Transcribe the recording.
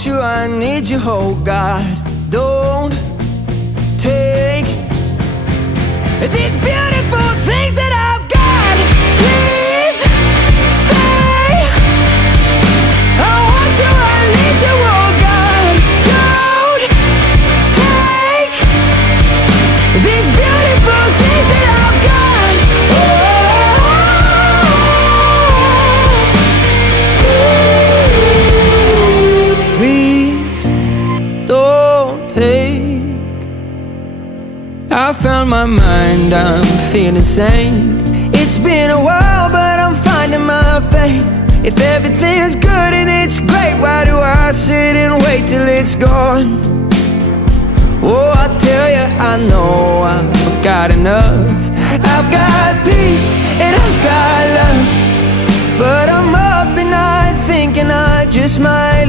want you, I need you, oh God. Don't take these beautiful things that I've got. Please stay. I want you, I need you, oh God. Don't take these beautiful things that I've got. Please don't take. I found my mind, I'm feeling sane. It's been a while, but I'm finding my faith. If everything's good and it's great, why do I sit and wait till it's gone? Oh, I tell you, I know I've got enough. I've got peace and I've got love, but I'm up at night thinking I just might